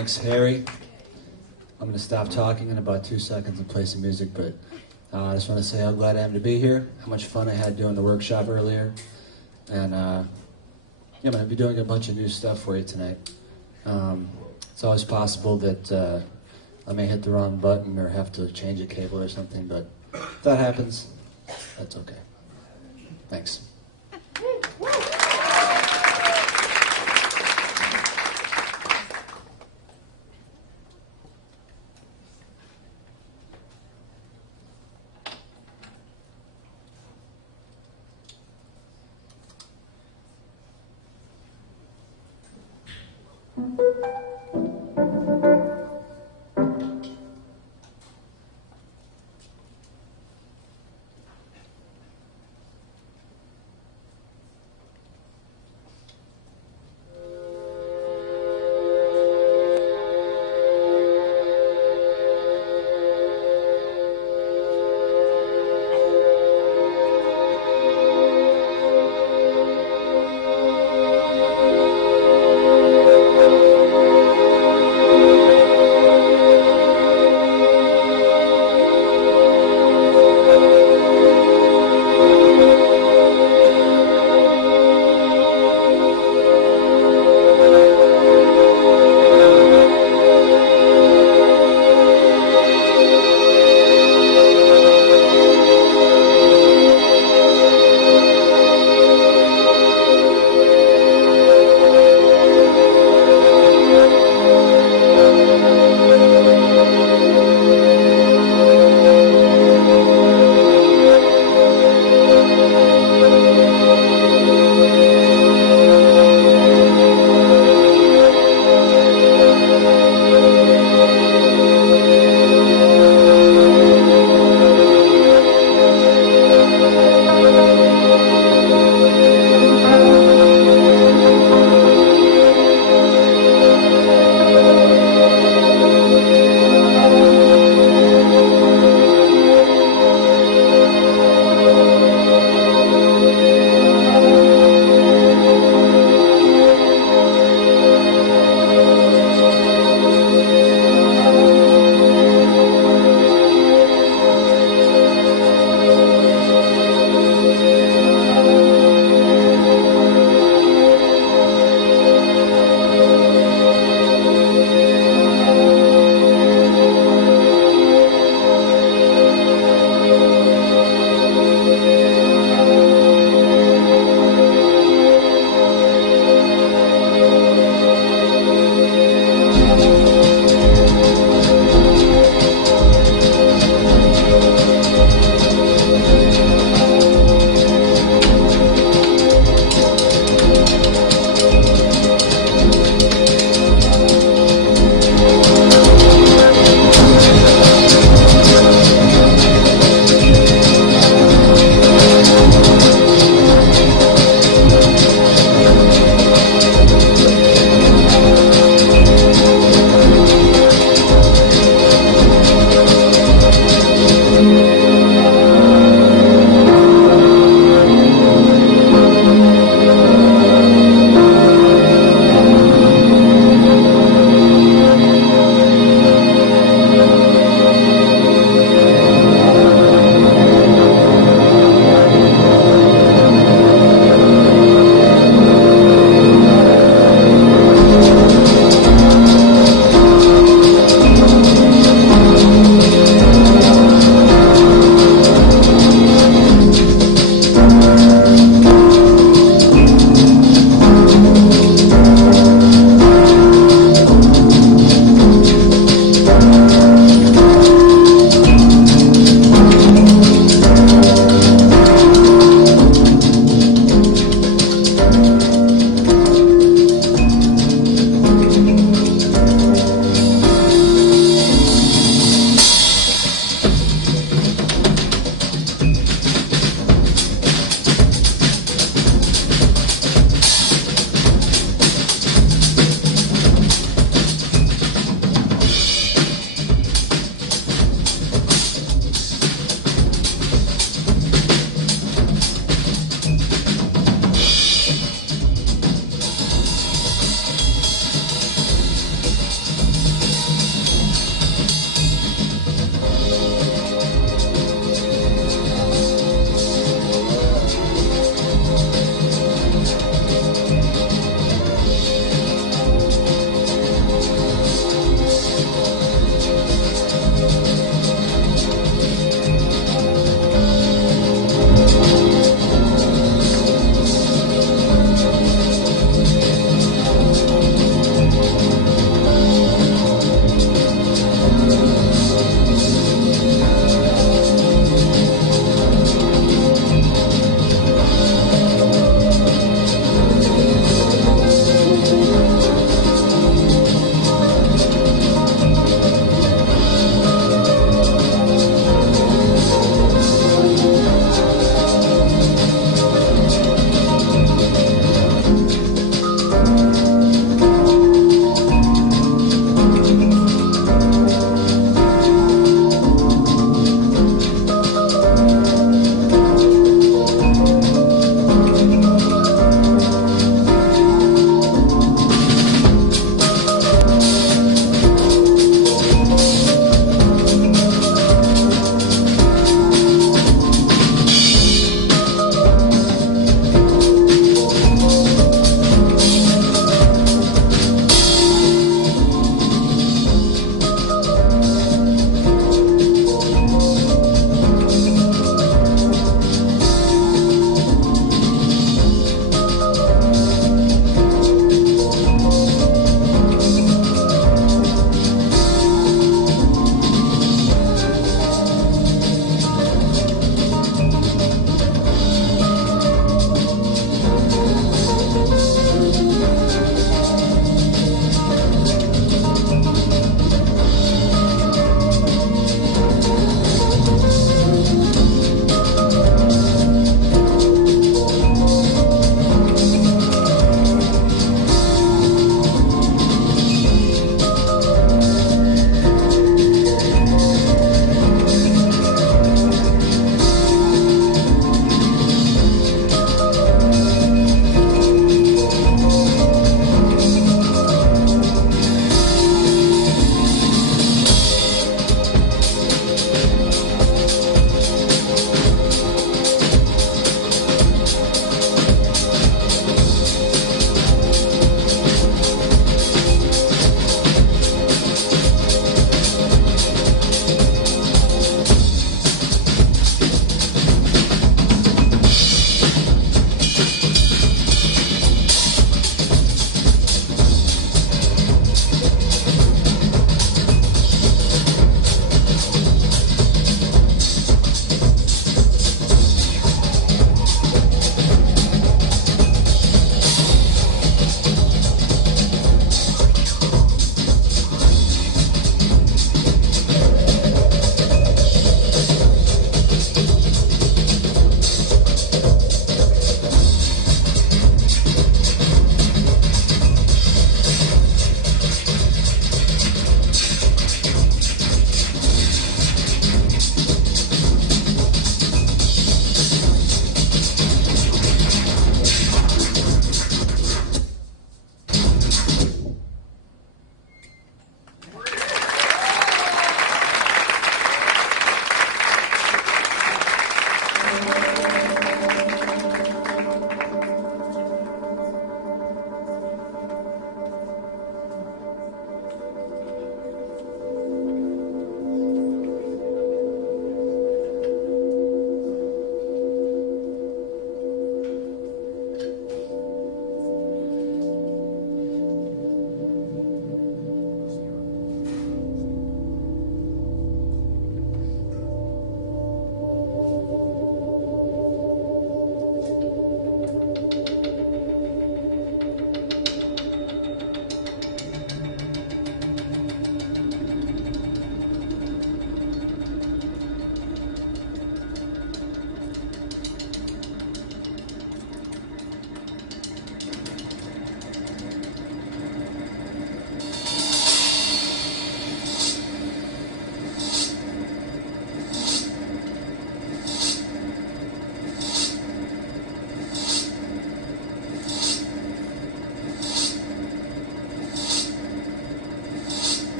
Thanks, Harry. I'm going to stop talking in about 2 seconds and play some music, but I just want to say how glad I am to be here, how much fun I had doing the workshop earlier, and yeah, I'm going to be doing a bunch of new stuff for you tonight. It's always possible that I may hit the wrong button or have to change a cable or something, but if that happens, that's okay. Thanks.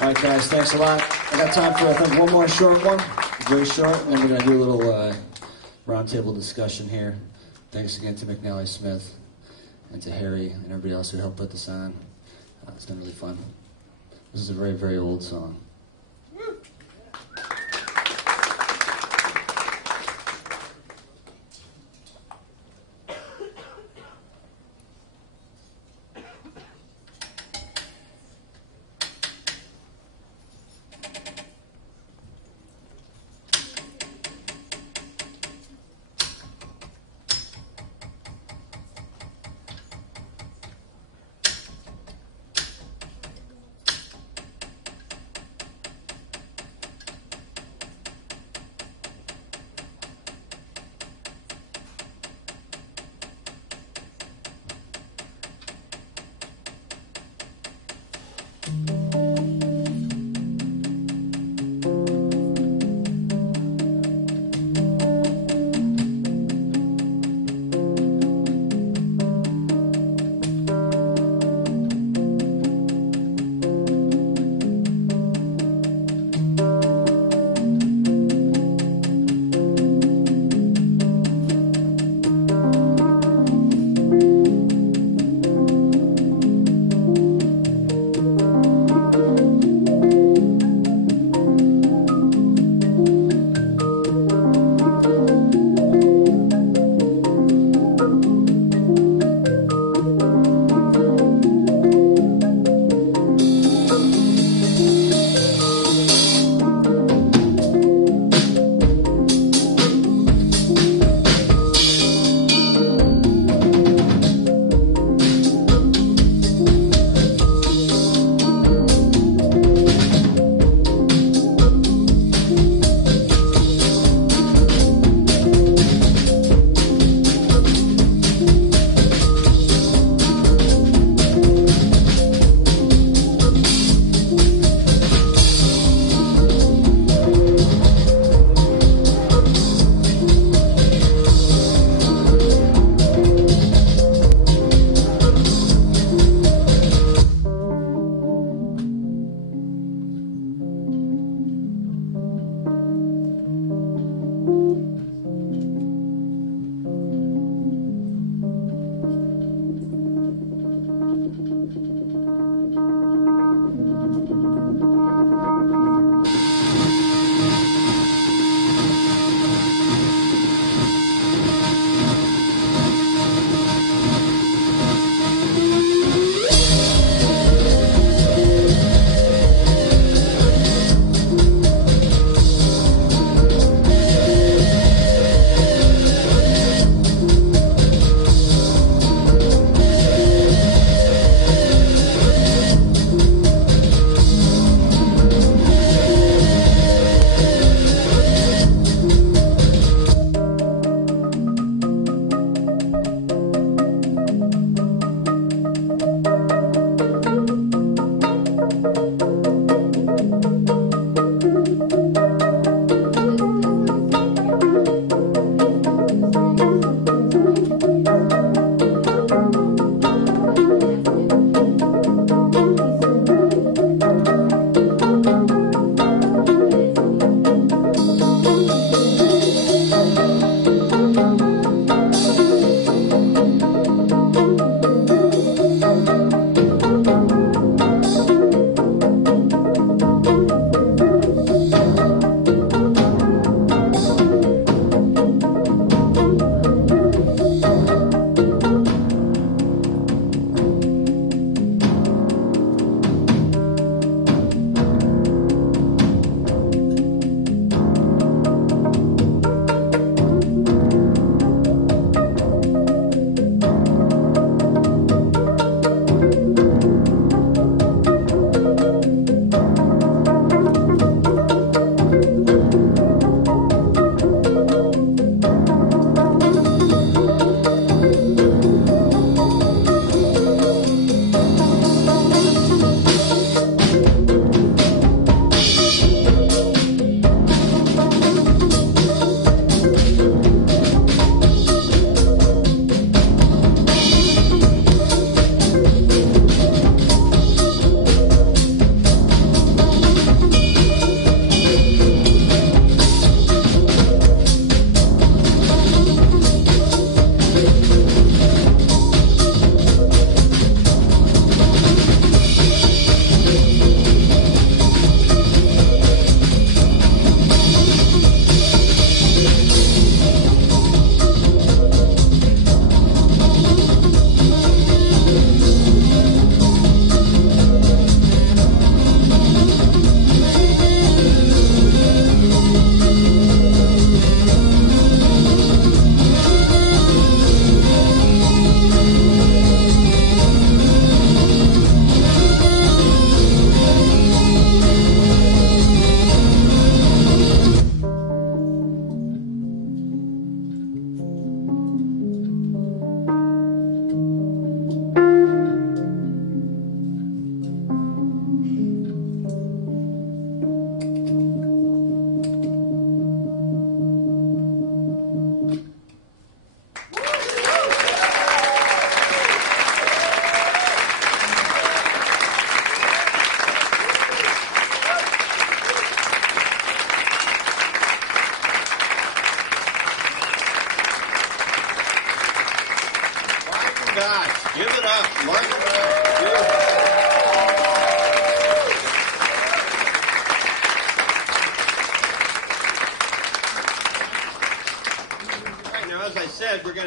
All right, guys, thanks a lot. I got time for, I think, one more short one. Very short, and then we're going to do a little roundtable discussion here. Thanks again to McNally Smith and to Harry and everybody else who helped put this on. It's been really fun. This is a very, very old song.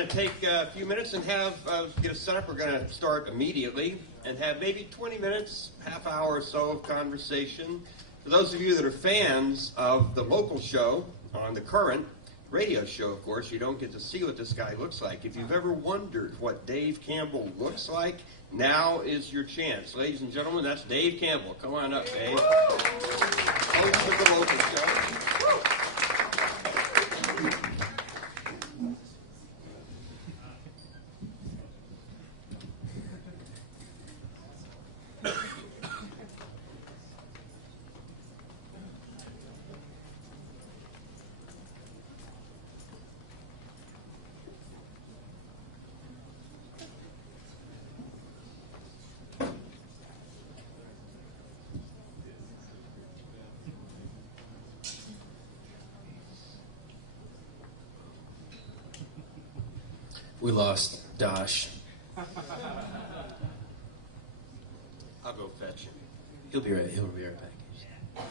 to take a few minutes and get us set up. We're going to start immediately and have maybe 20 minutes, half hour or so of conversation. For those of you that are fans of the local show on the current radio show, of course, you don't get to see what this guy looks like. If you've ever wondered what Dave Campbell looks like, now is your chance. Ladies and gentlemen, that's Dave Campbell. Come on up, Dave. Host of the local show. We lost Dosh. I'll go fetch him. He'll be right back.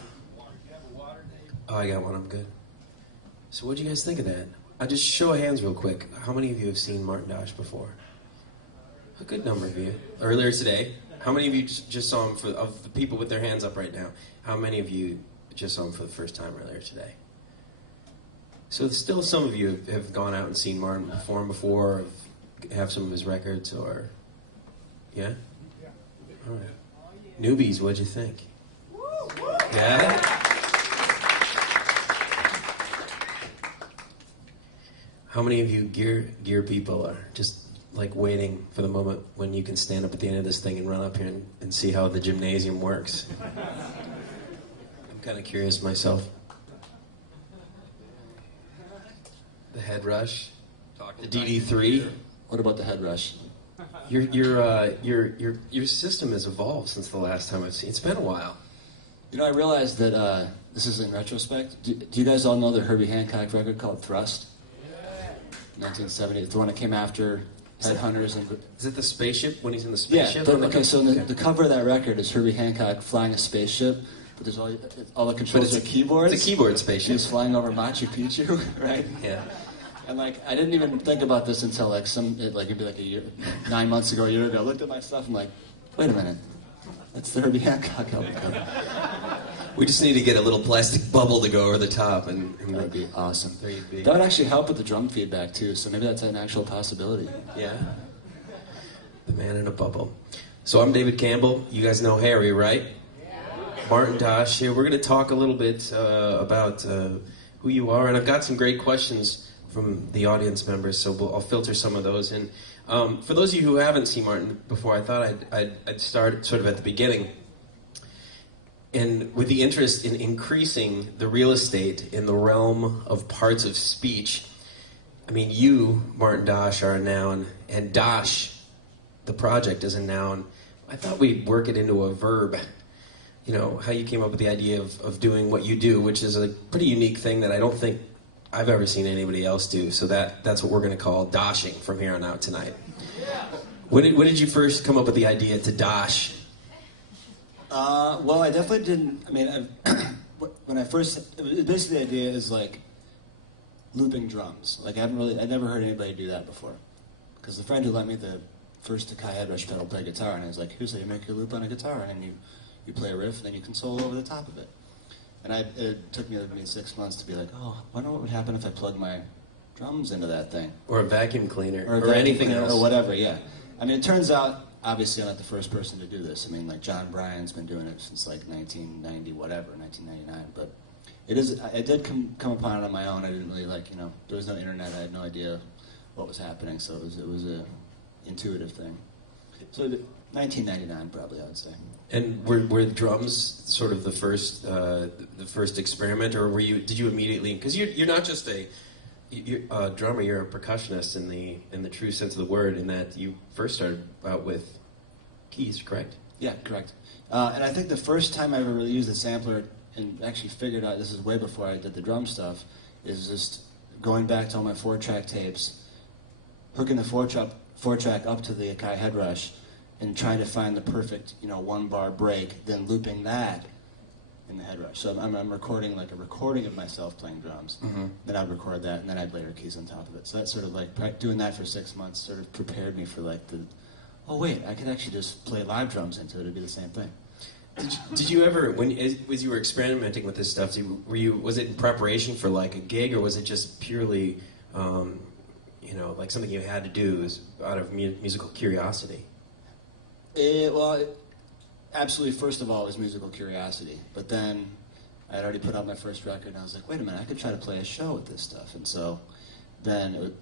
Oh, I got one. I'm good. So what do you guys think of that? Just show of hands real quick. How many of you have seen Martin Dosh before? A good number of you. Earlier today. How many of you just saw him, of the people with their hands up right now, how many of you just saw him for the first time earlier today? So still some of you have gone out and seen Martin perform before, or have some of his records, or... Yeah? All right. Newbies, what'd you think? Yeah? How many of you gear people are just like waiting for the moment when you can stand up at the end of this thing and run up here and see how the gymnasium works? I'm kind of curious myself. The head rush, the DD3. What about the head rush? Your system has evolved since the last time I've seen. It's been a while. You know, I realized that this is in retrospect. Do you guys all know the Herbie Hancock record called Thrust? 1970. It's the one that came after Headhunters. Is it the spaceship when he's in the spaceship? Yeah. Okay. So the cover of that record is Herbie Hancock flying a spaceship, but there's all the controls are keyboards. It's a keyboard spaceship. He's flying over Machu Picchu, right? Yeah. And like, I didn't even think about this until it'd be like a year, 9 months ago, a year ago. I looked at my stuff. I'm like, wait a minute, that's the Herbie Hancock album cover. We just need to get a little plastic bubble to go over the top, and that would be awesome. There you'd be. That would actually help with the drum feedback too. So maybe that's an actual possibility. Yeah. The man in a bubble. So I'm David Campbell. You guys know Harry, right? Yeah. Martin Dosh here. We're going to talk a little bit about who you are, and I've got some great questions from the audience members, so I'll filter some of those in. For those of you who haven't seen Martin before, I thought I'd start sort of at the beginning. And with the interest in increasing the real estate in the realm of parts of speech, I mean, you, Martin Dosh, are a noun, and Dosh, the project, is a noun. I thought we'd work it into a verb. You know, how you came up with the idea of doing what you do, which is a pretty unique thing that I don't think I've ever seen anybody else do. So that's what we're going to call doshing from here on out tonight. When did you first come up with the idea to dosh? Well, I definitely didn't. I mean, when I first, basically the idea is like looping drums. Like I'd never heard anybody do that before. Because the friend who lent me the first Akai head rush pedal played guitar, and I was like, here's how you make your loop on a guitar, and then you play a riff, and then you can solo over the top of it. And it took me 6 months to be like, oh, I wonder what would happen if I plugged my drums into that thing. Or a vacuum cleaner. Or anything else. Or whatever, yeah. I mean, it turns out, obviously, I'm not the first person to do this. I mean, like, John Bryan's been doing it since, like, 1990, whatever, 1999. But I did come upon it on my own. I didn't really, like, there was no internet. I had no idea what was happening. So it was a intuitive thing. So 1999, probably, I would say. And were drums sort of the first experiment, or did you immediately? Because you're not just a drummer; you're a percussionist in the true sense of the word. In that you first started out with keys, correct? Yeah, correct. And I think the first time I ever really used the sampler and actually figured out, this is way before I did the drum stuff, is just going back to all my 4-track tapes, hooking the 4-track up to the Akai head rush, and trying to find the perfect, 1-bar break, then looping that in the head rush. So I'm recording like a recording of myself playing drums. Then I'd record that, and then I'd layer keys on top of it. So that's sort of like doing that for 6 months sort of prepared me for like oh wait, I could actually just play live drums into it. It'd be the same thing. Did you ever, as you were experimenting with this stuff, was it in preparation for like a gig, or was it just purely, like something you had to do out of musical curiosity? Absolutely. First of all, it was musical curiosity. But then I had already put out my first record, and I was like, wait a minute, I could try to play a show with this stuff. And so then it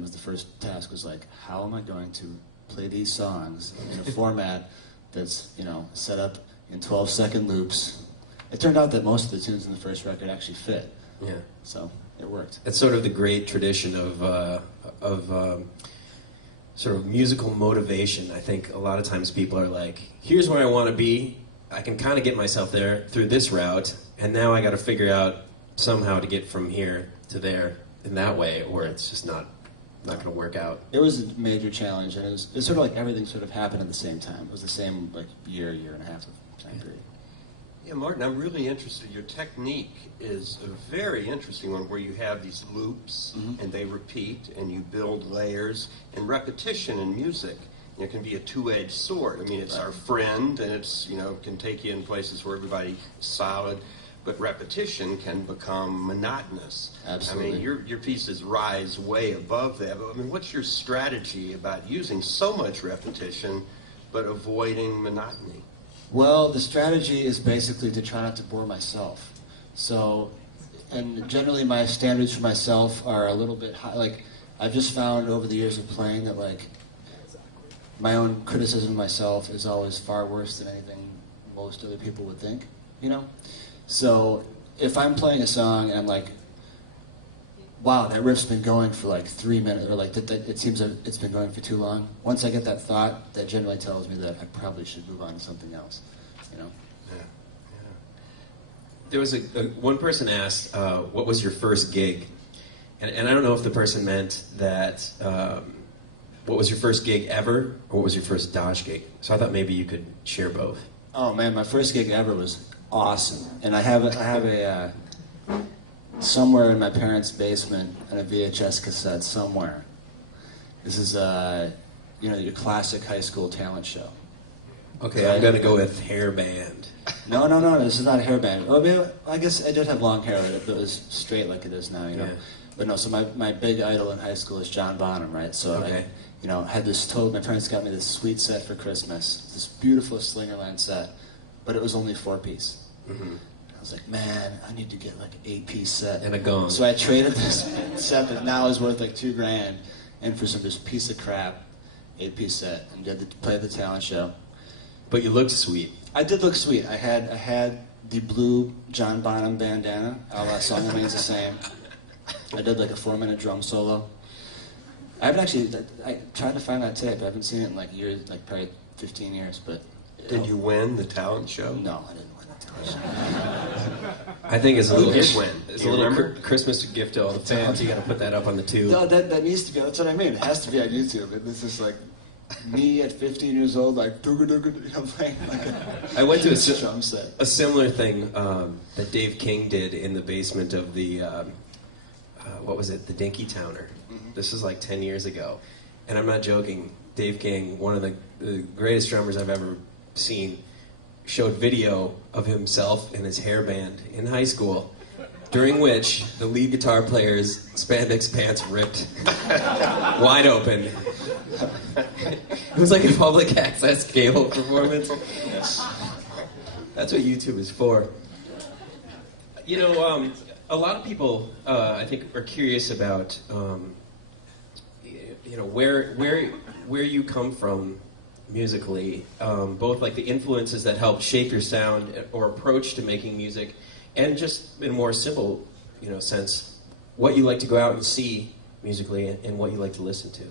was the first task was like, how am I going to play these songs in a format that's set up in 12-second loops. It turned out that most of the tunes in the first record actually fit. Yeah. So it worked. It's sort of the great tradition of sort of musical motivation. I think a lot of times people are like, here's where I want to be. I can kind of get myself there through this route, and now I got to figure out somehow to get from here to there in that way, or it's just not going to work out. It was a major challenge, and it was sort of like everything sort of happened at the same time. It was the same like year and a half of time period. Yeah, Martin, I'm really interested. Your technique is a very interesting one where you have these loops and they repeat and you build layers, and repetition in music can be a two-edged sword. I mean, it's our friend, and it's can take you in places where everybody's solid, but repetition can become monotonous. Absolutely. I mean, your pieces rise way above that. But, I mean, what's your strategy about using so much repetition but avoiding monotony? Well, the strategy is basically to try not to bore myself. So, and generally my standards for myself are a little bit high. Like, I've just found over the years of playing that, like, my own criticism of myself is always far worse than anything most other people would think, So, if I'm playing a song and I'm like, wow, that riff's been going for like 3 minutes, or like it seems like it's been going for too long. Once I get that thought, that generally tells me that I probably should move on to something else, Yeah. There was one person asked, what was your first gig? And I don't know if the person meant that, what was your first gig ever, or what was your first Dosh gig? So I thought maybe you could share both. Oh man, my first gig ever was awesome. And I have a somewhere in my parents' basement on a VHS cassette somewhere. This is your classic high school talent show. Okay, I'm gonna go with hair band. No, this is not a hair band. I guess I did have long hair, but it was straight like it is now, Yeah. But no, so my big idol in high school is John Bonham, right? So okay. I had my parents got me this sweet set for Christmas, this beautiful Slingerland set, but it was only 4-piece. Mm-hmm. I was like, man, I need to get like an 8-piece set. And a gong. So I traded this set that now is worth like $2,000 in for some just piece of crap 8-piece set, and played the talent show. But you looked sweet. I did look sweet. I had the blue John Bonham bandana, a la Song Remains the Same. I did like a 4-minute drum solo. I tried to find that tape. I haven't seen it in like years, like probably 15 years, but... Did you win the talent show? No, I didn't win the talent show. I think it's a little, did win? It's a little Christmas gift to all the fans. You got to put that up on the tube. No, that needs to be. That's what I mean. It has to be on YouTube. And this is like me at 15 years old, like playing like I went to a drum set. A similar thing that Dave King did in the basement of the what was it? The Dinky Towner. Mm-hmm. This was like 10 years ago, and I'm not joking. Dave King, one of the greatest drummers I've ever seen, showed video of himself and his hair band in high school, during which the lead guitar player's spandex pants ripped wide open. It was like a public access cable performance. That's what YouTube is for. A lot of people, I think, are curious about, where you come from musically, both like the influences that help shape your sound or approach to making music, and just in a more simple, sense, what you like to go out and see musically and what you like to listen to.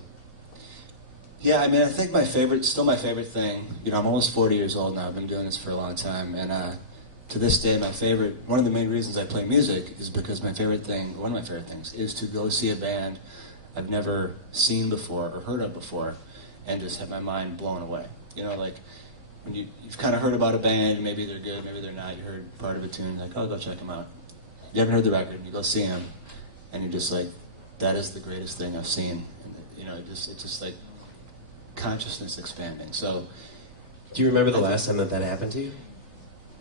Yeah, I mean, I think my favorite thing, I'm almost 40 years old now. I've been doing this for a long time, and to this day, one of the main reasons I play music is because one of my favorite things is to go see a band I've never seen before or heard of before, and just have my mind blown away. when you've kind of heard about a band, maybe they're good, maybe they're not. You heard part of a tune, like, oh, go check them out. You haven't heard the record, and you go see them, and you're just like, that is the greatest thing I've seen. And, you know, it's just like consciousness expanding. So, do you remember the last time that happened to you?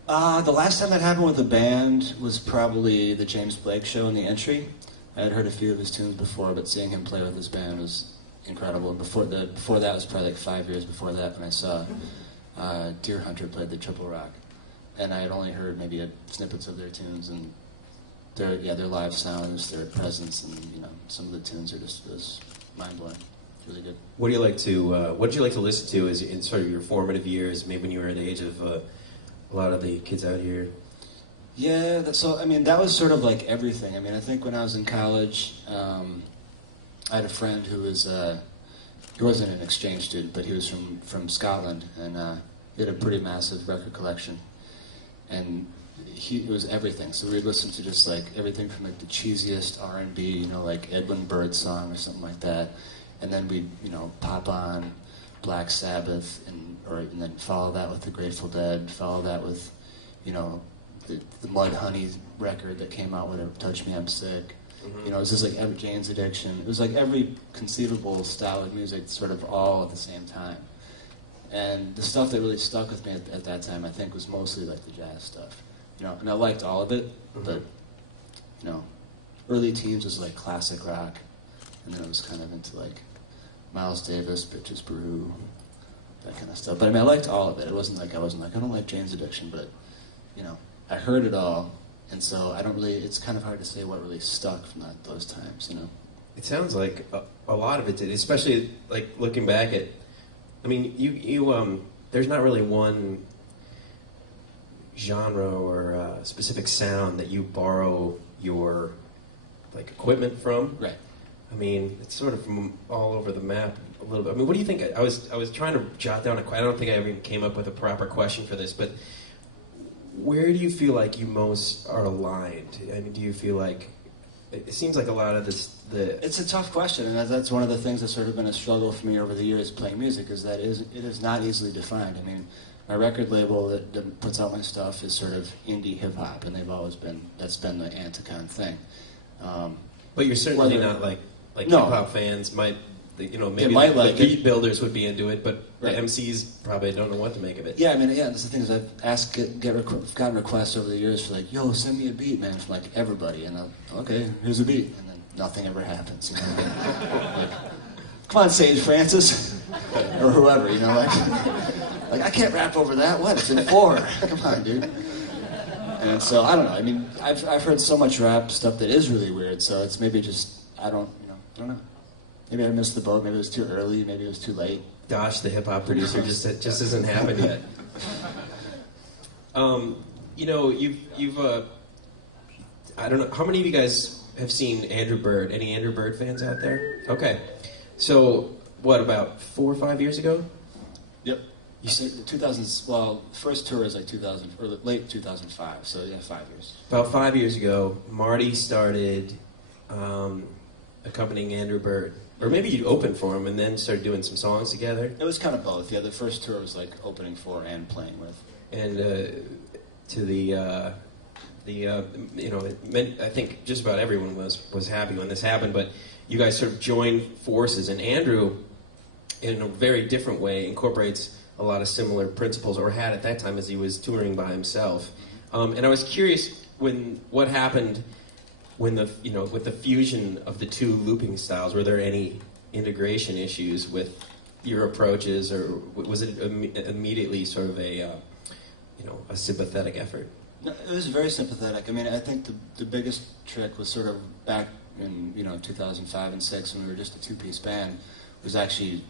The last time that happened with a band was probably the James Blake show in the Entry. I had heard a few of his tunes before, but seeing him play with his band was incredible. And before that was probably like 5 years before that when I saw Deer Hunter played the Triple Rock, and I had only heard maybe snippets of their tunes, and their live sounds, their presence, and you know, some of the tunes are just mind blowing. Really good. What did you like to listen to as in sort of your formative years, maybe when you were the age of a lot of the kids out here? Yeah, that was sort of like everything. I mean, I think when I was in college, I had a friend who was he wasn't an exchange student, but he was from Scotland, and he had a pretty massive record collection, and it was everything. So we would listen to just like everything from like the cheesiest R&B, you know, like Edwin Birdsong or something like that, and then we'd, you know, pop on Black Sabbath, and then follow that with the Grateful Dead, follow that with, you know, the Mudhoney record that came out with Touch Me I'm Sick. Mm-hmm. You know, it was just like every Jane's Addiction. It was like every conceivable style of music sort of all at the same time. And the stuff that really stuck with me at that time, I think, was mostly like the jazz stuff. You know, and I liked all of it, mm-hmm. but, you know, early teens was like classic rock, and then it was kind of into like Miles Davis, Bitches Brew, that kind of stuff. But I mean, I liked all of it. It wasn't like I don't like Jane's Addiction, but, you know, I heard it all, and so it's kind of hard to say what really stuck from those times, you know. It sounds like a lot of it did, especially like looking back at, I mean, you there's not really one genre or specific sound that you borrow your like equipment from. Right. I mean, it's sort of from all over the map a little bit. I mean, what do you think? I was trying to jot down I don't think I ever came up with a proper question for this, but where do you feel like you most are aligned? I mean, do you feel like it seems like a lot of this? It's a tough question, and that's one of the things that's sort of been a struggle for me over the years playing music. Is that it is not easily defined. I mean, my record label that puts out my stuff is sort of indie hip hop, and that's been the Anticon thing. But you're certainly not like no. hip hop fans might. You know, maybe the beat builders would be into it, but right. The MCs probably don't know what to make of it. Yeah, I mean, that's the thing is I've gotten requests over the years for like, yo, send me a beat, man, from like everybody, and okay, here's a beat, and then nothing ever happens. You know, like, come on, Sage Francis, or whoever, you know, like I can't rap over that. What? It's in 4. Come on, dude. And so I don't know. I mean, I've heard so much rap stuff that is really weird. So it's maybe just I don't know. Maybe I missed the boat. Maybe it was too early. Maybe it was too late. Dosh, the hip hop producer, just hasn't happened yet. You know, you've I don't know how many of you guys have seen Andrew Bird. Any Andrew Bird fans out there? Okay, so what about 4 or 5 years ago? Yep. You said the 2000s. Well, first tour is like 2000 or late 2005. So yeah, 5 years. About 5 years ago, Marty started accompanying Andrew Bird. Or maybe you opened for him and then started doing some songs together. It was kind of both. Yeah, the first tour was like opening for and playing with. And to the you know, it meant, I think just about everyone was happy when this happened. But you guys sort of joined forces, and Andrew, in a very different way, incorporates a lot of similar principles, or had at that time as he was touring by himself. And I was curious what happened. With the fusion of the two looping styles, were there any integration issues with your approaches, or was it immediately sort of a sympathetic effort? No, it was very sympathetic. I mean, I think the biggest trick was sort of back in 2005 and 6 when we were just a 2-piece band, was actually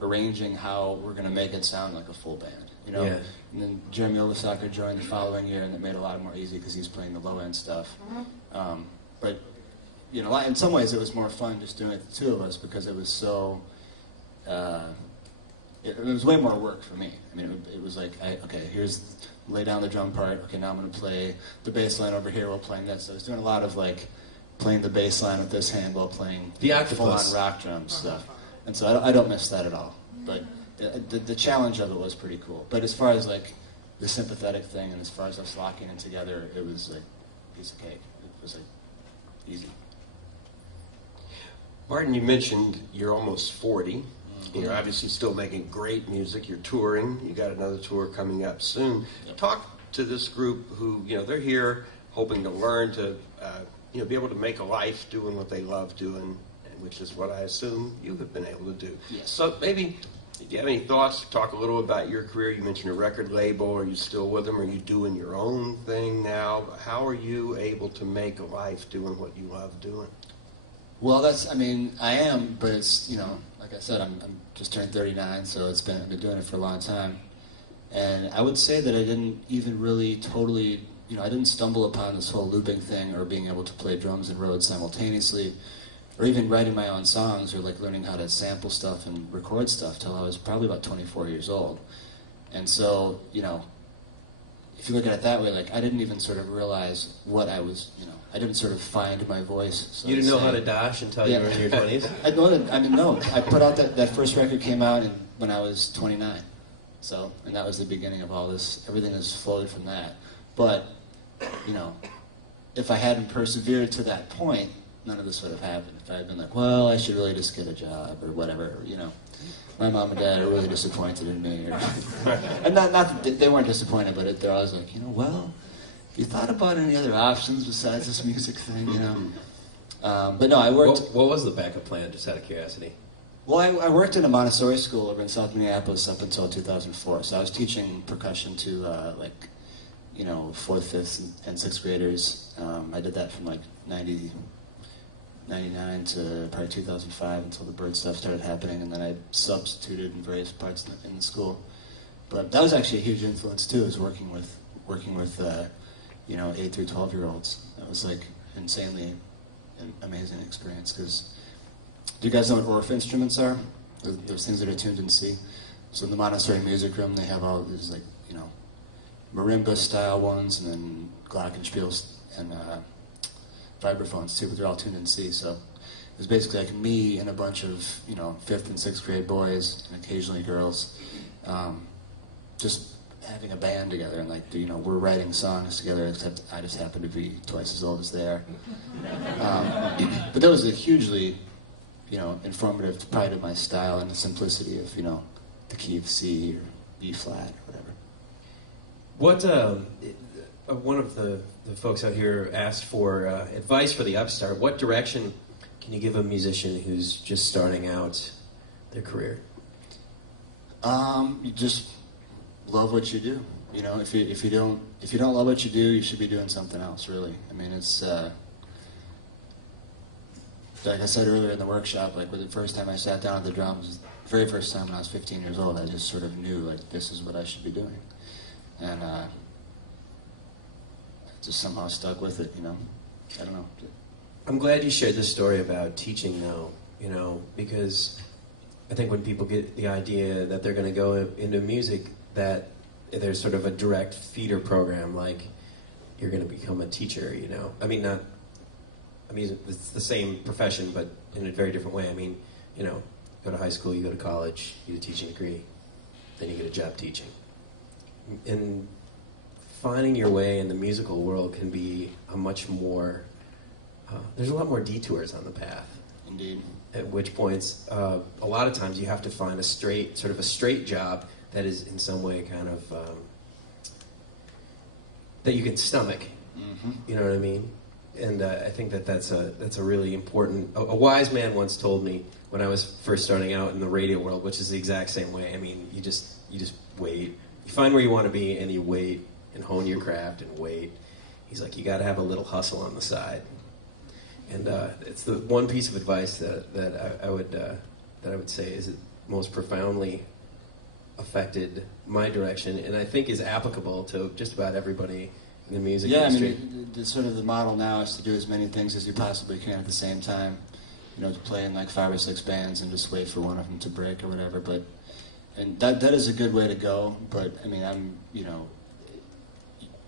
arranging how we're going to make it sound like a full band. You know, yeah. And then Jeremy Olasaka joined the following year, and it made it a lot more easy because he's playing the low end stuff. But you know, in some ways, it was more fun just doing it the two of us because it was so. It was way more work for me. I mean, it was like, here's lay down the drum part. Okay, now I'm going to play the bass line over here while playing this. So I was doing a lot of like playing the bass line with this hand while playing the full-on rock drum stuff. And so I don't miss that at all. But the challenge of it was pretty cool. But as far as like the sympathetic thing, and as far as us locking in together, it was like a piece of cake. It was like easy. Martin, you mentioned you're almost 40. You're obviously still making great music. You're touring. You got another tour coming up soon. Yep. Talk to this group who, they're here hoping to learn to, be able to make a life doing what they love doing, which is what I assume you have been able to do. Yes. So maybe, do you have any thoughts? Talk a little about your career. You mentioned a record label. Are you still with them? Are you doing your own thing now? How are you able to make a life doing what you love doing? Well, I am, but it's, like I said, I'm just turned 39, so I've been doing it for a long time. And I would say that I didn't even really totally, I didn't stumble upon this whole looping thing or being able to play drums and Rhodes simultaneously, or even writing my own songs or like learning how to sample stuff and record stuff till I was probably about 24 years old. And so, if you look at it that way, like I didn't even sort of realize what I was, I didn't sort of find my voice. So you didn't know how to Dosh until you were in your 20s? I put out that first record came out when I was 29. So, and that was the beginning of all this. Everything has flowed from that. But, if I hadn't persevered to that point, none of this would have happened. If I had been like, well, I should really just get a job or whatever, my mom and dad are really disappointed in me. And not that they weren't disappointed, but they're always like, well, you thought about any other options besides this music thing, But no, I worked... What was the backup plan, just out of curiosity? Well, I worked in a Montessori school over in South Minneapolis up until 2004. So I was teaching percussion to, 4th, 5th, and 6th graders. I did that from, 99 to probably 2005 until the bird stuff started happening, and then I substituted in various parts in the school. But that was actually a huge influence, too, is working with 8 through 12-year-olds. That was, insanely an amazing experience, because... Do you guys know what Orff instruments are? Those things that are tuned in C. So in the Montessori music room, they have all these, marimba-style ones, and then glockenspiels and vibraphones, too, but they're all tuned in C. So it was basically like me and a bunch of, 5th and 6th grade boys, and occasionally girls, just having a band together, and, we're writing songs together, except I just happen to be twice as old as they are. But that was a hugely... informative probably to my style and the simplicity of, the key of C or B flat or whatever. What, one of the folks out here asked for advice for the Upstart. What direction can you give a musician who's just starting out their career? You just love what you do. If you don't love what you do, you should be doing something else, really. It's, like I said earlier in the workshop, with the first time I sat down at the drums, the very first time when I was 15 years old, I just sort of knew, this is what I should be doing. And I just somehow stuck with it, I don't know. I'm glad you shared this story about teaching, though, because I think when people get the idea that they're going to go into music, that there's sort of a direct feeder program, you're going to become a teacher, it's the same profession, but in a very different way. Go to high school, you go to college, you get a teaching degree, then you get a job teaching. And finding your way in the musical world can be a much more, there's a lot more detours on the path. Indeed. At which points, a lot of times you have to find a straight job that is in some way kind of, that you can stomach. Mm-hmm. You know what I mean? And I think that's a really important... A wise man once told me when I was first starting out in the radio world, which is the exact same way. You just wait. You find where you want to be, and you wait, and hone your craft, and wait. He's like, you got to have a little hustle on the side. And it's the one piece of advice that I would say is it most profoundly affected my direction, and I think is applicable to just about everybody in the music industry. The sort of the model now is to do as many things as you possibly can at the same time. To play in 5 or 6 bands and just wait for one of them to break or whatever. And that is a good way to go. But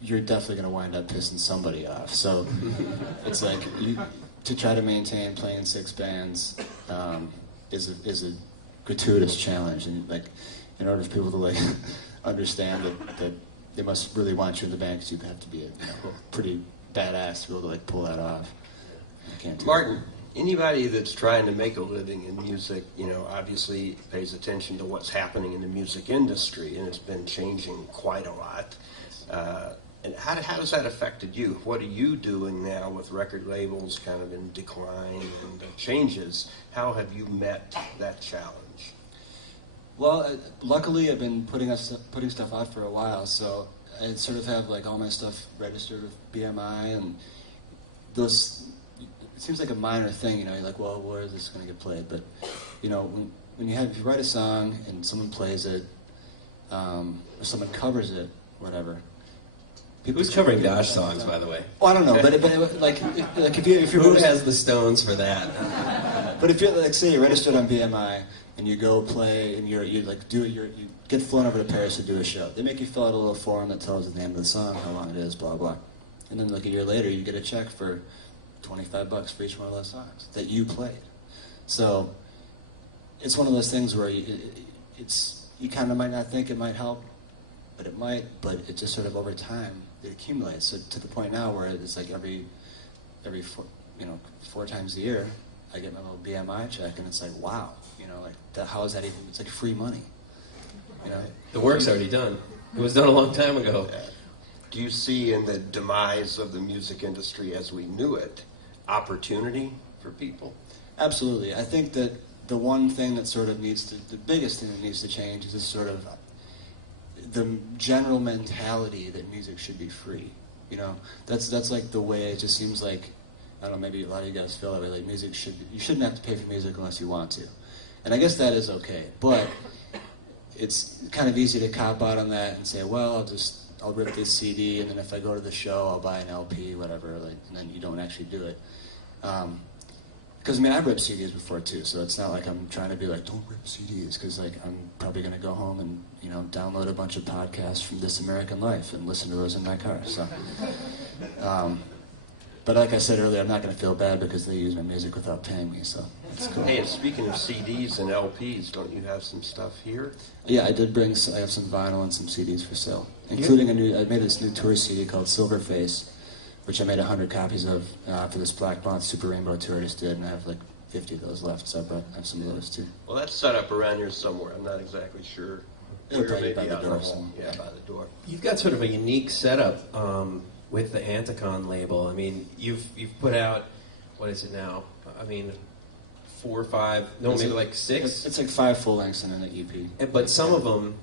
you're definitely going to wind up pissing somebody off. So it's to try to maintain playing 6 bands is a gratuitous challenge. And in order for people to like understand that they must really want you in the band, because you have to be a pretty badass to be able to like pull that off. I can't do Martin, anybody that's trying to make a living in music, obviously pays attention to what's happening in the music industry, and it's been changing quite a lot. And how has that affected you? What are you doing now with record labels kind of in decline and changes? How have you met that challenge? Well, luckily I've been putting stuff out for a while, so I sort of have like all my stuff registered with BMI, and those. It seems like a minor thing, you're like, well, where is this going to get played? But when you write a song and someone plays it, or someone covers it, whatever. Who's covering Dosh songs, by the way? Oh, I don't know, but if you're who has the stones for that? But if you're like, say you're registered on BMI and you go play and you get flown over to Paris to do a show, they make you fill out a little form that tells you the name of the song, how long it is, blah blah, and then like a year later you get a check for $25 for each one of those songs that you played. So it's one of those things where you kind of might not think it might help, but it might. But it just sort of over time it accumulates. So to the point now where it's like every 4 times a year I get my little BMI check, and it's like, wow, how is that even? It's like free money. The work's already done. It was done a long time ago. Do you see in the demise of the music industry as we knew it opportunity for people? Absolutely. I think that the one thing that sort of the biggest thing that needs to change is this sort of the general mentality that music should be free. That's like the way it just seems like, I don't know, maybe a lot of you guys feel that way, like you shouldn't have to pay for music unless you want to. And I guess that is okay, but it's kind of easy to cop out on that and say, well, I'll rip this CD, and then if I go to the show, I'll buy an LP, whatever, and then you don't actually do it. Because, I've ripped CDs before, too, so it's not like I'm trying to be like, don't rip CDs, because, I'm probably going to go home and, download a bunch of podcasts from This American Life and listen to those in my car, so. But like I said earlier, I'm not going to feel bad because they use my music without paying me, so it's cool. Hey, and speaking of CDs and LPs, don't you have some stuff here? Yeah, I have some vinyl and some CDs for sale, including I made this new tour CD called Silverface, which I made 100 copies of for this Black Month Super Rainbow tour I just did, and I have like 50 of those left, so I have some of those too. Well, that's set up around here somewhere. I'm not exactly sure. It'll probably be by the door. Yeah, by the door. You've got sort of a unique setup with the Anticon label. You've put out, what is it now? 4 or 5, maybe like 6? It's like 5 full lengths and then an EP. But some of them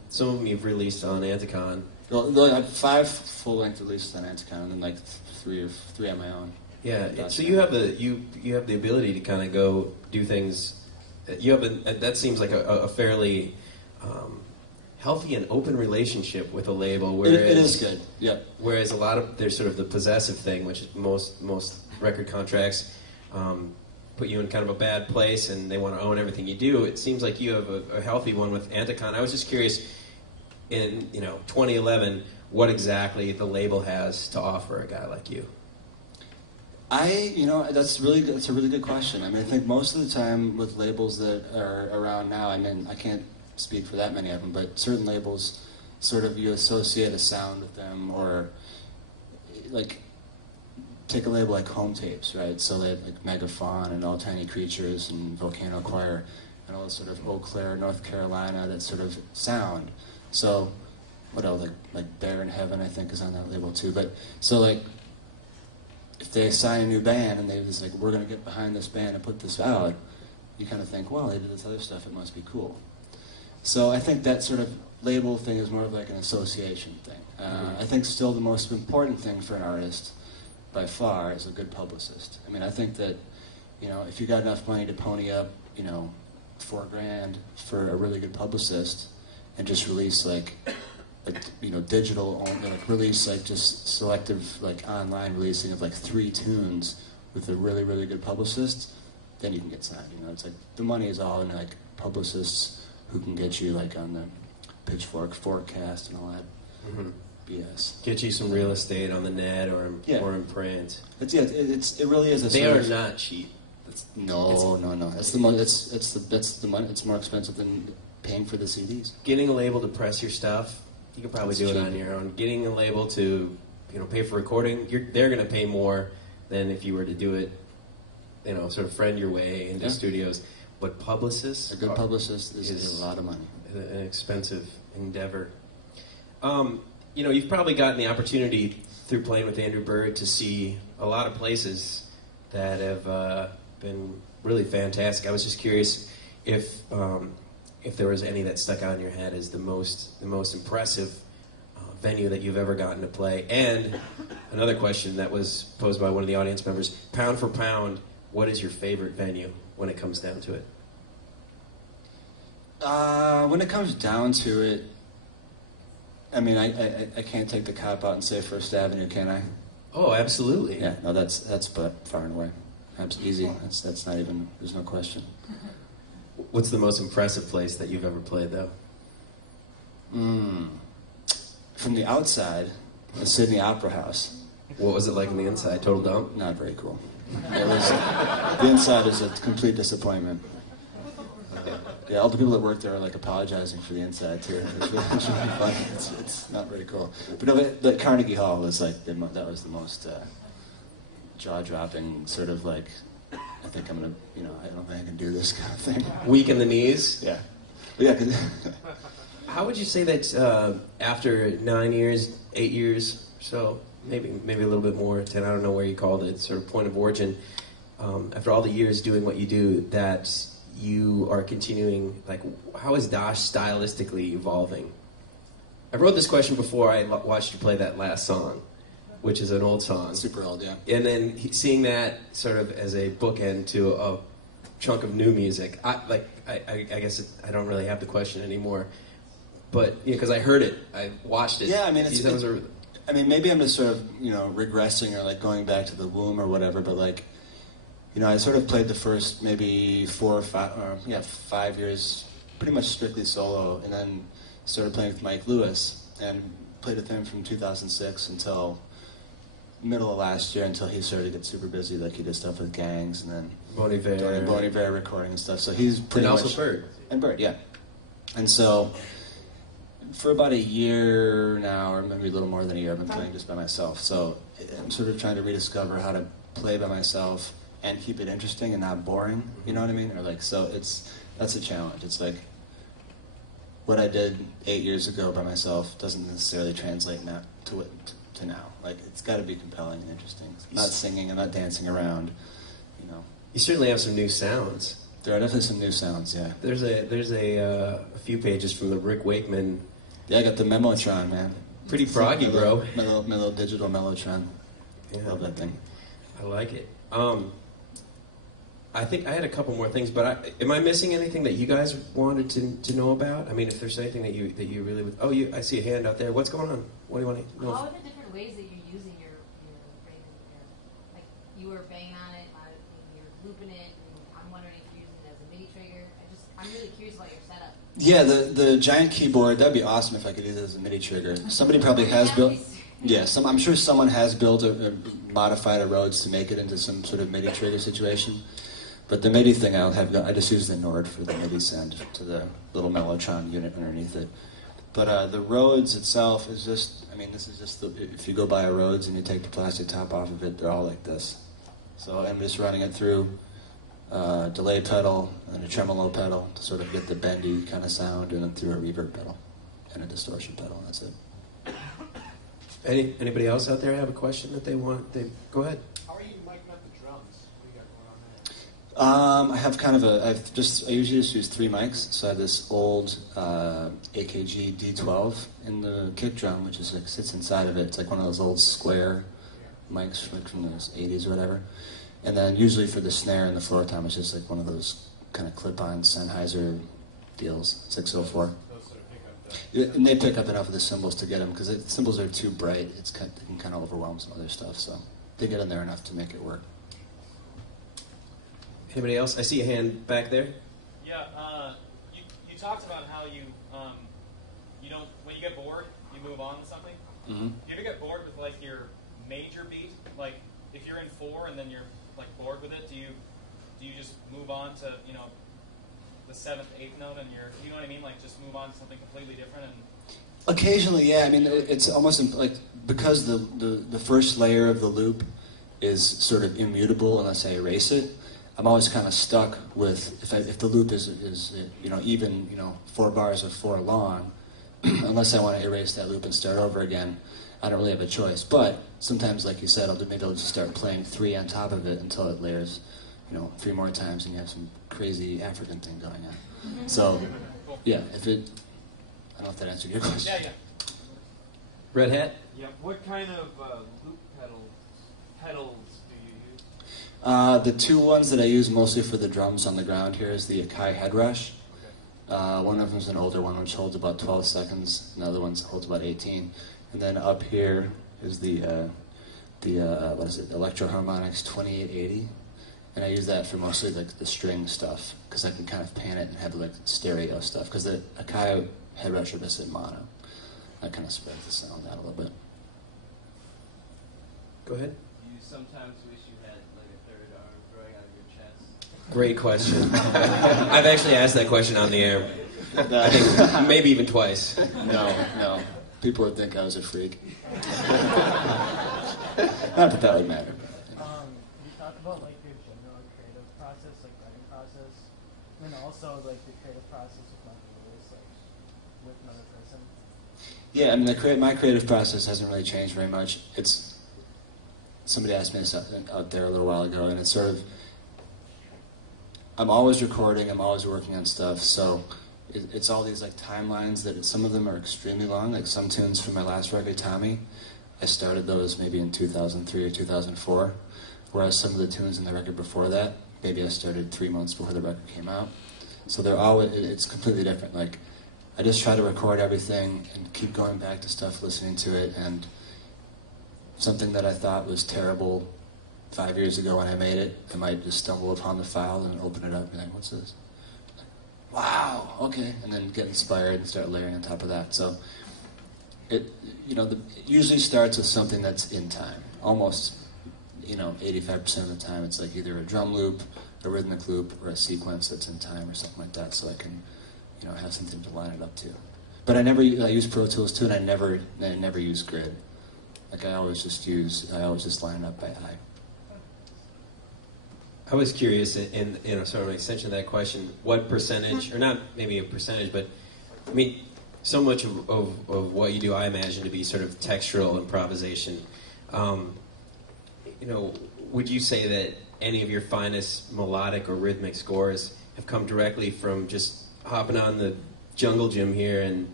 you've released on Anticon. Well, I have 5 full length releases on Anticon, and then like 3 on my own. Yeah, so you have the ability to kind of go do things. That seems like a fairly healthy and open relationship with a label. Whereas, it is good. Yeah. Whereas there's sort of the possessive thing, which is most record contracts put you in kind of a bad place, and they want to own everything you do. It seems like you have a healthy one with Anticon. I was just curious, in 2011, what exactly the label has to offer a guy like you. That's a really good question. I think most of the time with labels that are around now, I can't speak for that many of them, but certain labels sort of you associate a sound with them, or like take a label like Home Tapes, right? So they have like Megaphon and All Tiny Creatures and Volcano Choir and all this sort of Eau Claire, North Carolina, that sort of sound. So what else? Like Bear in Heaven, I think, is on that label too. But so like if they sign a new band and they just like, we're going to get behind this band and put this out, you kind of think, well, they did this other stuff, it must be cool. So I think that sort of label thing is more of like an association thing. I think still the most important thing for an artist, by far, is a good publicist. I think that, if you got enough money to pony up, $4,000 for a really good publicist, and just release digital, release just selective, online releasing of 3 tunes with a really, really good publicist, then you can get signed. It's like the money is all in publicists who can get you on the Pitchfork forecast and all that BS. Get you some real estate on the net or in print. It really is a. They are not cheap. No. That's the money. It's the money. It's more expensive than paying for the CDs. Getting a label to press your stuff, you can probably do it on your own. Getting a label to, pay for recording, they're going to pay more than if you were to do it, sort of friend your way into studios. But publicists, a good publicist is a lot of money. An expensive endeavor. You've probably gotten the opportunity through playing with Andrew Bird to see a lot of places that have been really fantastic. I was just curious if there was any that stuck out in your head as the most impressive venue that you've ever gotten to play. And another question that was posed by one of the audience members: pound for pound, what is your favorite venue when it comes down to it? When it comes down to it, I mean, I can't take the cop out and say First Avenue, can I? Oh, absolutely. Yeah, no, that's but far and away. That's easy. That's not even. There's no question. What's the most impressive place that you've ever played, though? From the outside, the Sydney Opera House. What was it like on the inside? Total dump? Not very cool. The inside is a complete disappointment. Yeah, all the people that work there are like apologizing for the inside too. It's really fun. It's not very cool. But no, the Carnegie Hall was like that was the most jaw-dropping sort of like, I think I'm gonna, I don't think I can do this kind of thing. Weak in the knees? Yeah. Yeah. How would you say that after 9 years, 8 years, so maybe a little bit more, 10, I don't know where you called it, sort of point of origin, after all the years doing what you do, that you are continuing, like, how is Dosh stylistically evolving? I wrote this question before I watched you play that last song, which is an old song. Super old, yeah. And then seeing that sort of as a bookend to a chunk of new music, I guess I don't really have the question anymore. But, because I heard it, I watched it. Yeah, I mean, maybe I'm just sort of, regressing or like going back to the womb or whatever, but like, I sort of played the first maybe 5 years pretty much strictly solo, and then started playing with Mike Lewis, and played with him from 2006 until middle of last year, until he started to get super busy, like he did stuff with Gangs, and then Bon Iver recording and stuff, so he's pretty much... And also Bird. And Bird, yeah. And so, for about a year now, or maybe a little more than a year, I've been playing just by myself, so I'm sort of trying to rediscover how to play by myself and keep it interesting and not boring, you know what I mean? Or like, so that's a challenge. It's like, what I did 8 years ago by myself doesn't necessarily translate now to now. Like, it's got to be compelling and interesting. Not singing and not dancing around, You certainly have some new sounds. There are definitely some new sounds, yeah. There's a few pages from the Rick Wakeman. Yeah, I got the Memotron, man. Pretty proggy, bro. My little digital Mellotron. Yeah. Love that thing. I like it. I think I had a couple more things, but am I missing anything that you guys wanted to know about? I mean, if there's anything that you really would... Oh, I see a hand out there. What's going on? What do you want to know? How are the different ways that you're using your brain? Like, you were banging on it, you're looping it, and I'm wondering if you're using it as a MIDI trigger. I'm really curious about your setup. Yeah, the giant keyboard, that'd be awesome if I could use it as a MIDI trigger. Somebody probably has built... Yeah, I'm sure someone has built modified a Rhodes to make it into some sort of MIDI trigger situation. But the MIDI thing I just use the Nord for the MIDI send to the little Mellotron unit underneath it. But the Rhodes itself is just, this is just, if you go buy a Rhodes and you take the plastic top off of it, they're all like this. So I'm just running it through a delay pedal and a tremolo pedal to sort of get the bendy kind of sound, and then through a reverb pedal and a distortion pedal, and that's it. Anybody else out there have a question that they want? Go ahead. How are you miking up the drums? What do you got going on there? I have kind of I usually just use 3 mics. So I have this old AKG D12 in the kick drum, which is like sits inside of it. It's like one of those old square mics from the 80s or whatever. And then usually for the snare and the floor tom, it's just like one of those kind of clip-on Sennheiser deals, 604. And they pick up enough of the cymbals to get them, because the cymbals are too bright. It can kind of overwhelm some other stuff, so they get in there enough to make it work. Anybody else? I see a hand back there. Yeah, you talked about how you don't, when you get bored, you move on to something. Mm-hmm. Do you ever get bored with like your major beat? Like if you're in 4 and then you're like bored with it, do you just move on to the seventh, eighth note, and you know what I mean? Like just move on to something completely different. And Occasionally, yeah. I mean, it's almost like because the first layer of the loop is sort of immutable unless I erase it. I'm always kind of stuck with if the loop is even 4 bars of 4 long, unless I want to erase that loop and start over again, I don't really have a choice. But sometimes, like you said, maybe I'll just start playing 3 on top of it until it layers, 3 more times, and you have some crazy African thing going on. So, yeah, I don't know if that answered your question. Yeah. Red Hat? Yeah. What kind of loop pedals do you use? The 2 ones that I use mostly for the drums on the ground here is the Akai Head Rush. One of them is an older one, which holds about 12 seconds. Another one holds about 18. And then up here is the Electro Harmonix 2880. And I use that for mostly like the string stuff, because I can kind of pan it and have like stereo stuff. Because the Akai Head Rush are just in mono. That kind of spreads the sound out a little bit. Go ahead. Do you sometimes wish you had like a third arm growing out of your chest? Great question. I've actually asked that question on the air. I think maybe even twice. No. People would think I was a freak. Not that would matter. You talked about like your general creative process, like writing process, and also like the creative process with Michael Lewis, like with another person. Yeah, I mean, my creative process hasn't really changed very much. Somebody asked me this out there a little while ago, and it's sort of, I'm always recording, I'm always working on stuff, so it's all these like timelines that some of them are extremely long, like some tunes from my last record, Tommy, I started those maybe in 2003 or 2004, whereas some of the tunes in the record before that, maybe I started 3 months before the record came out. So it's completely different. Like, I just try to record everything and keep going back to stuff, listening to it, and something that I thought was terrible 5 years ago when I made it, I might just stumble upon the file and open it up and be like, what's this? Wow, okay, and then get inspired and start layering on top of that. So it usually starts with something that's in time. Almost, 85% of the time it's like either a drum loop, a rhythmic loop, or a sequence that's in time or something like that, so I can, have something to line it up to. But I use Pro Tools too, and I never use grid. Like I always just line it up by eye. I was curious, in sort of an extension of that question, what percentage, or not maybe a percentage, but I mean, so much of what you do, I imagine to be sort of textural improvisation. Would you say that any of your finest melodic or rhythmic scores have come directly from just hopping on the jungle gym here and,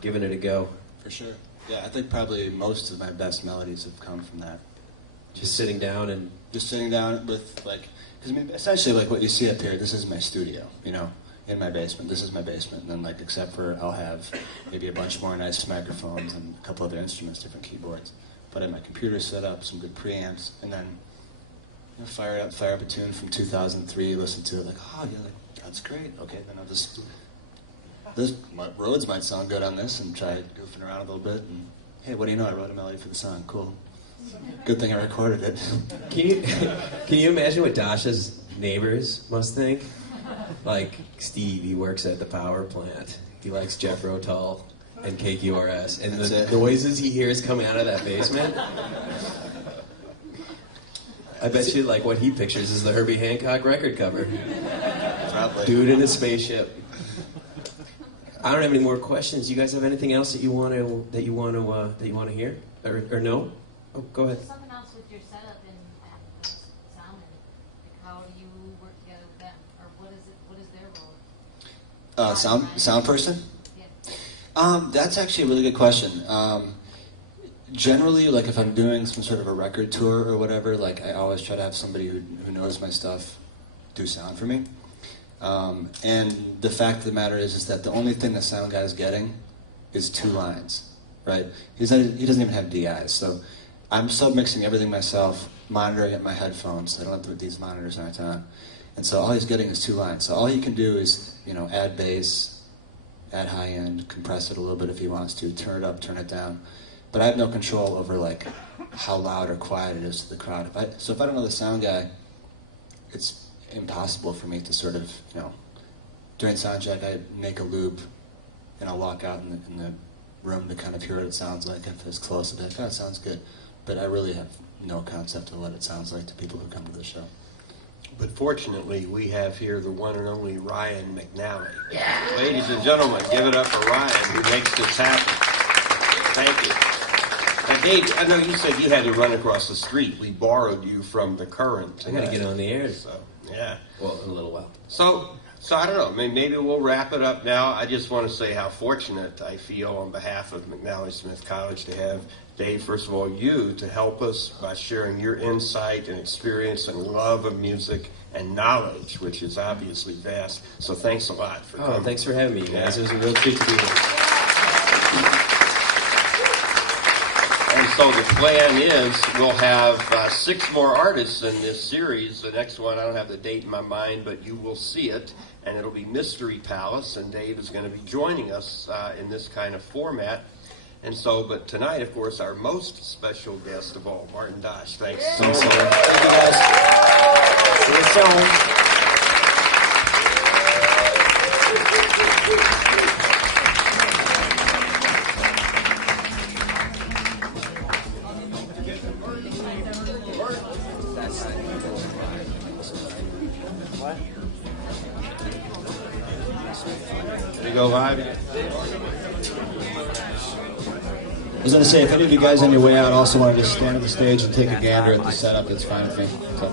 giving it a go? For sure. Yeah, I think probably most of my best melodies have come from that. Just sitting down with, like, because I mean, essentially, like what you see up here, this is my studio, in my basement. This is my basement, and then, like, except for I'll have maybe a bunch more nice microphones and a couple other instruments, different keyboards. But I have my computer set up, some good preamps, and then fire up a tune from 2003, listen to it, like, that's great. Okay, then I'll just, Rhodes might sound good on this, and try goofing around a little bit, and hey, what do you know? I wrote a melody for the song. Cool. Good thing I recorded it. Can you imagine what Dosh's neighbors must think? Like, Steve, he works at the power plant. He likes Jeff Rotal and KQRS. And the noises he hears coming out of that basement, I bet you, like, what he pictures is the Herbie Hancock record cover. Probably. Dude in a spaceship. I don't have any more questions. You guys have anything else that you want to hear? Or no? Oh, go ahead. Something else with your setup and sound, and how do you work together with them, or what is their role? Sound person? Yeah. That's actually a really good question. Generally, like if I'm doing some sort of a record tour or whatever, like I always try to have somebody who knows my stuff do sound for me. And the fact of the matter is that the only thing the sound guy is getting is 2 lines, right? He doesn't even have DIs, so I'm sub-mixing everything myself, monitoring at my headphones. I don't have these monitors aren't on. And so all he's getting is 2 lines. So all he can do is, add bass, add high end, compress it a little bit if he wants to, turn it up, turn it down. But I have no control over like how loud or quiet it is to the crowd. If I don't know the sound guy, it's impossible for me to sort of, during soundcheck, I make a loop, and I'll walk out in the room to kind of hear what it sounds like. If it's close, I'll be like, oh, it sounds good. But I really have no concept of what it sounds like to people who come to the show. But fortunately, we have here the one and only Ryan McNally. Yeah. Ladies and gentlemen, give it up for Ryan, who makes this happen. Thank you. Now, Dave, I know you said you had to run across the street. We borrowed you from the Current. I got to get on the air. So, yeah. Well, in a little while. So I don't know. Maybe we'll wrap it up now. I just want to say how fortunate I feel on behalf of McNally Smith College to have Dave, first of all, you to help us by sharing your insight and experience and love of music and knowledge, which is obviously vast. So thanks a lot for coming. Oh, thanks for having me, guys. It was a real treat to be here. And so the plan is we'll have 6 more artists in this series. The next one, I don't have the date in my mind, but you will see it. And it'll be Mystery Palace, and Dave is going to be joining us in this kind of format. And so, but tonight, of course, our most special guest of all, Martin Dosh. Thanks so much. Thank you, guys. See you soon. We go live. I was going to say, if any of you guys on your way out also wanted to stand on the stage and take a gander at the setup, that's fine with me. So.